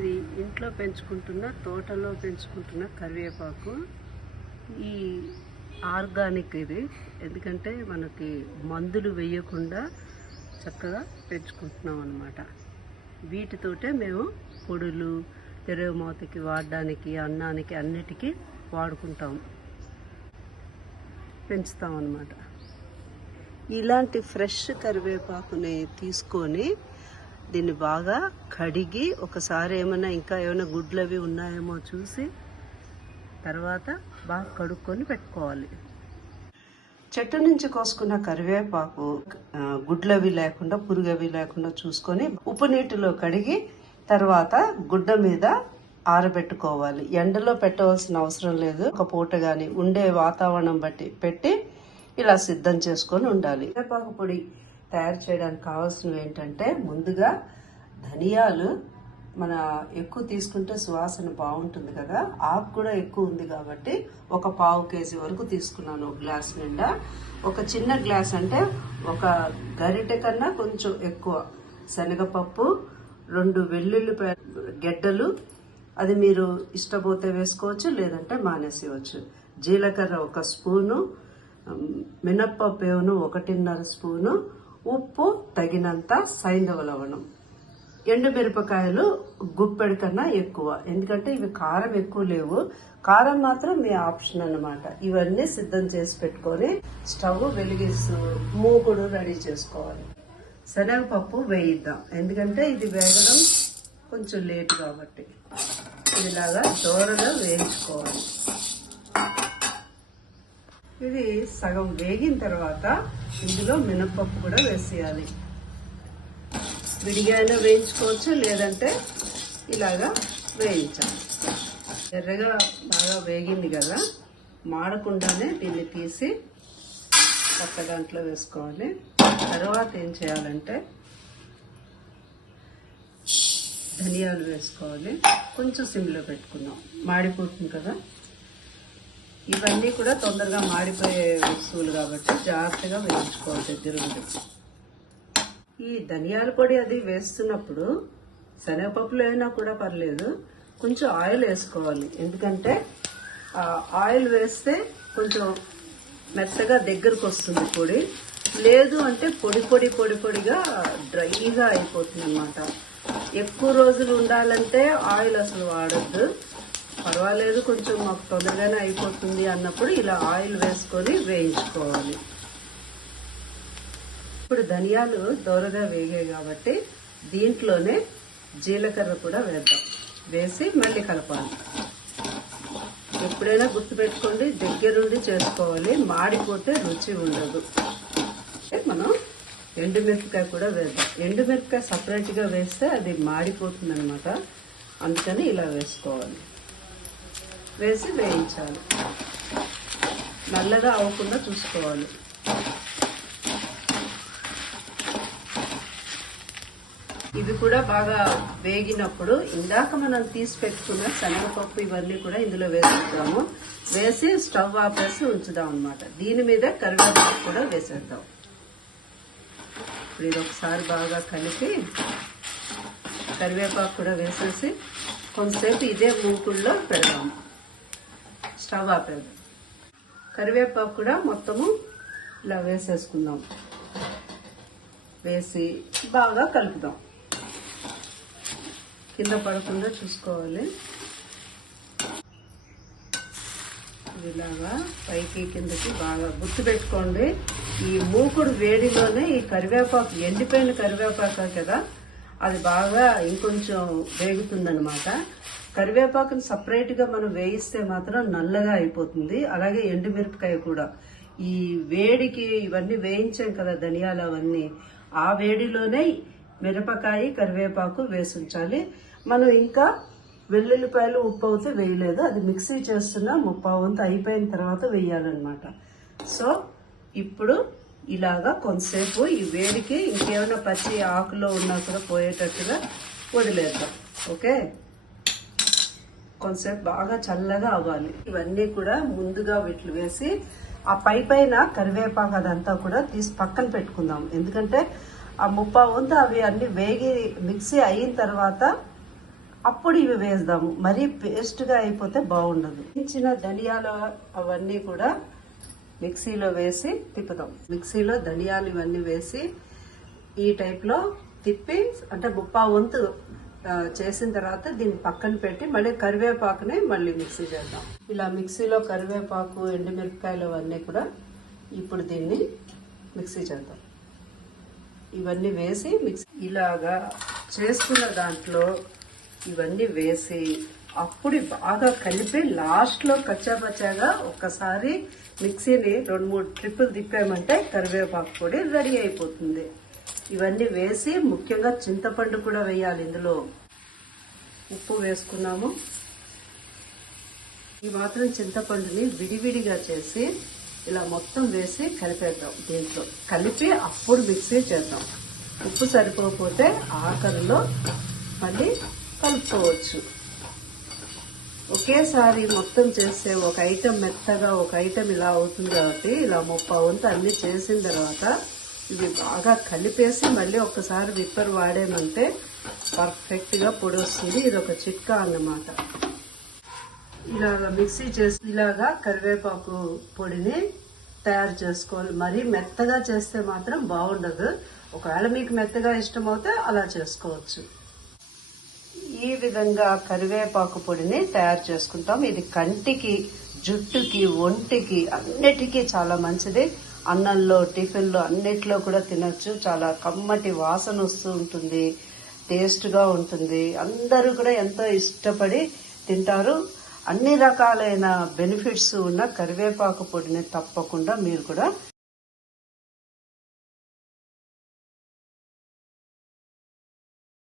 ఇది ఇంట్లో పెంచుకుంటున్న తోటలో పెంచుకుంటున్న కరివేపాకు. ఈ ఆర్గానిక్ ఇది, ఎందుకంటే మనకి మందులు వేయకుండా చక్కగా పెంచుకుంటున్నాం అన్నమాట. వీటితోటే మేము పొడులు తెరవమూతకి వాడడానికి, అన్నానికి అన్నిటికీ వాడుకుంటాం, పెంచుతాం అన్నమాట. ఇలాంటి ఫ్రెష్ కరివేపాకుని తీసుకొని దీన్ని బాగా కడిగి ఒకసారి ఇంకా ఏమైనా గుడ్లు అవి ఉన్నాయేమో చూసి తర్వాత బాగా కడుక్కొని పెట్టుకోవాలి. చెట్టు నుంచి కోసుకున్న కరివేపాకు గుడ్లవి లేకుండా పురుగవి లేకుండా చూసుకొని ఉప్పు నీటిలో కడిగి తర్వాత గుడ్డ మీద ఆరబెట్టుకోవాలి. ఎండలో పెట్టవలసిన అవసరం లేదు. ఒక పూట గాని ఉండే వాతావరణం బట్టి పెట్టి ఇలా సిద్ధం చేసుకొని ఉండాలి. కరివేపాకు పొడి తయారు చేయడానికి కావాల్సినవి ఏంటంటే, ముందుగా ధనియాలు మన ఎక్కువ తీసుకుంటే సువాసన బాగుంటుంది కదా, ఆకు కూడా ఎక్కువ ఉంది కాబట్టి ఒక పావు కేజీ వరకు తీసుకున్నాను. ఒక గ్లాస్ నిండా. ఒక చిన్న గ్లాస్ అంటే ఒక గరిటె కన్నా కొంచెం ఎక్కువ శనగపప్పు, 2 వెల్లుల్లి గెడ్డలు, అది మీరు ఇష్టపోతే వేసుకోవచ్చు, లేదంటే మానేసేయవచ్చు. జీలకర్ర 1 స్పూను, మినప్పప్పు 1.5 స్పూను, ఉప్పు తగినంత, సైంధవ లవణం, ఎండుమిరపకాయలు గుప్పెడు కన్నా ఎక్కువ, ఎందుకంటే ఇవి కారం ఎక్కువ లేవు. కారం మాత్రం మీ ఆప్షన్ అన్నమాట. ఇవన్నీ సిద్ధం చేసి పెట్టుకొని స్టవ్ వెలిగిస్తూ మూకుడు రెడీ చేసుకోవాలి. శనగపప్పు వేయిద్దాం, ఎందుకంటే ఇది వేగడం కొంచెం లేట్ కాబట్టి. ఇలాగా దోరగా వేయించుకోవాలి. ఇది సగం వేగిన తర్వాత ఇందులో మినప్పప్పు కూడా వేసేయాలి. విడిగా వేయించుకోవచ్చు, లేదంటే ఇలాగా వేయించాలి. ఎర్రగా బాగా వేగింది కదా, మాడకుండానే దీన్ని తీసి పక్క దాంట్లో వేసుకోవాలి. తర్వాత ఏం చేయాలంటే ధనియాలు వేసుకోవాలి. కొంచెం సిమ్లో పెట్టుకున్నాం, మాడిపోతుంది కదా. ఇవన్నీ కూడా తొందరగా మాడిపోయే వస్తువులు కాబట్టి జాగ్రత్తగా వేయించుకోవాలి దగ్గరుండి. ఈ ధనియాల పొడి అది వేస్తున్నప్పుడు శనగపప్పులు అయినా కూడా పర్లేదు, కొంచెం ఆయిల్ వేసుకోవాలి. ఎందుకంటే ఆయిల్ వేస్తే కొంచెం మెత్తగా దగ్గరకు వస్తుంది పొడి. లేదు అంటే పొడిగా డ్రైగా అయిపోతుంది అన్నమాట. ఎక్కువ రోజులు ఉండాలంటే ఆయిల్ అసలు వాడద్దు. పర్వాలేదు, కొంచెం మాకు తొందరగానే అయిపోతుంది అన్నప్పుడు ఇలా ఆయిల్ వేసుకొని వేయించుకోవాలి. ఇప్పుడు ధనియాలు దోరగా వేగాయి కాబట్టి దీంట్లోనే జీలకర్ర కూడా వేద్దాం. వేసి మళ్ళీ కలపాలి. ఎప్పుడైనా గుర్తుపెట్టుకోండి, దగ్గరుండి చేసుకోవాలి, మాడిపోతే రుచి ఉండదు. మనం ఎండుమిరపకాయ కూడా వేద్దాం. ఎండుమిరపకాయ సపరేట్గా వేస్తే అది మాడిపోతుంది అనమాట. అందుకని ఇలా వేసుకోవాలి. వేసి వేయించాలి. నల్లగా అవ్వకుండా చూసుకోవాలి. ఇవి కూడా బాగా వేగినప్పుడు ఇందాక మనం తీసి పెట్టుకున్న శనగపప్పు ఇవన్నీ కూడా ఇందులో వేసేద్దాము. వేసి స్టవ్ ఆపేసి ఉంచుదాం అన్నమాట. దీని మీద కరివేపాకు కూడా వేసేద్దాం. ఇప్పుడు ఇది ఒకసారి బాగా కలిపి కరివేపాకు కూడా వేసేసి కొంతసేపు ఇదే మూకుల్లో పెడదాము. స్టవ్ ఆపేద్దాం. కరివేపాకు కూడా మొత్తము ఇలా వేసేసుకుందాం. వేసి బాగా కలుపుదాం. కింద పడకుండా చూసుకోవాలి. ఇలాగా పైకి కిందకి బాగా గుర్తు పెట్టుకోండి. ఈ మూకుడు వేడిలోనే ఈ కరివేపాకు, ఎండిపోయిన కరివేపాకు కదా, అది బాగా ఇంకొంచెం వేగుతుందన్నమాట. కరివేపాకుని సపరేట్గా మనం వేయిస్తే మాత్రం నల్లగా అయిపోతుంది. అలాగే ఎండుమిరపకాయ కూడా ఈ వేడికి ఇవన్నీ వేయించాం కదా, ధనియాలు అవన్నీ, ఆ వేడిలోనే మిరపకాయ కరివేపాకు వేసి ఉంచాలి. మనం ఇంకా వెల్లుల్లిపాయలు ఉప్పు అయితే వేయలేదు, అది మిక్సీ చేస్తున్నా 30 వంతు అయిపోయిన తర్వాత వేయాలన్నమాట. సో ఇప్పుడు ఇలాగా కొంతసేపు ఈ వేడికి ఇంకేమైనా పచ్చి ఆకులో ఉన్నా కూడా పోయేటట్టుగా వదిలేద్దాం. ఓకే, కొంతసేపు బాగా చల్లగా అవ్వాలి. ఇవన్నీ కూడా ముందుగా వీటిని వేసి ఆ పైన కరివేపాకు అదంతా కూడా తీసి పక్కన పెట్టుకుందాం. ఎందుకంటే ఆ 30 వంతు అవి అన్ని వేగి మిక్సీ అయిన తర్వాత అప్పుడు ఇవి వేద్దాము. మరీ పేస్ట్గా అయిపోతే బాగుండదు. చిన్న ధనియాలు అవన్నీ కూడా మిక్సీలో వేసి తిప్పుదాం. మిక్సీలో ధనియాలు ఇవన్నీ వేసి ఈ టైప్లో తిప్పి అంటే 1/2 వంతు చేసిన తర్వాత దీన్ని పక్కన పెట్టి మళ్ళీ కరివేపాకుని మళ్ళీ మిక్సీ చేద్దాం. ఇలా మిక్సీలో కరివేపాకు ఎండుమిరపకాయలు అవన్నీ కూడా ఇప్పుడు దీన్ని మిక్సీ చేద్దాం. ఇవన్నీ వేసి మిక్సీ ఇలాగా చేసుకున్న దాంట్లో ఇవన్నీ వేసి అప్పుడు బాగా కలిపి లాస్ట్లో కచ్చాపచ్చాగా ఒక్కసారి మిక్సీని 2-3 ట్రిప్పులు తిప్పామంటే కరివేపాకు పొడి రెడీ అయిపోతుంది. ఇవన్నీ వేసి ముఖ్యంగా చింతపండు కూడా వేయాలి. ఇందులో ఉప్పు వేసుకున్నాము. ఈ మాత్రం చింతపండుని విడివిడిగా చేసి ఇలా మొత్తం వేసి కలిపేద్దాం. దీంట్లో కలిపి అప్పుడు మిక్సీ చేద్దాం. ఉప్పు సరిపోకపోతే ఆఖరిలో మళ్ళీ కలుపుకోవచ్చు. ఒకేసారి మొత్తం చేస్తే ఒక ఐటెం మెత్తగా ఒక ఐటెం ఇలా అవుతుంది కాబట్టి ఇలా 1/2 వంతు అన్ని చేసిన తర్వాత ఇవి బాగా కలిపేసి మళ్ళీ ఒక్కసారి విప్పర్ వాడామంటే పర్ఫెక్ట్గా పొడి వస్తుంది. ఇది ఒక చిట్కా అన్నమాట. ఇలాగా మిక్సీ చేసి ఇలాగా కరివేపాకు పొడిని తయారు చేసుకోవాలి. మరీ మెత్తగా చేస్తే మాత్రం బాగుండదు. ఒకవేళ మీకు మెత్తగా ఇష్టమైతే అలా చేసుకోవచ్చు. ఈ విధంగా కరివేపాకు పొడిని తయారు చేసుకుంటాం. ఇది కంటికి, జుట్టుకి, ఒంటికి అన్నిటికీ చాలా మంచిది. అన్నంలో, టిఫిన్లో అన్నిట్లో కూడా తినొచ్చు. చాలా కమ్మటి వాసన వస్తూ ఉంటుంది, టేస్ట్గా ఉంటుంది. అందరూ కూడా ఎంతో ఇష్టపడి తింటారు. అన్ని రకాలైన బెనిఫిట్స్ ఉన్న కరివేపాకు పొడిని తప్పకుండా మీరు కూడా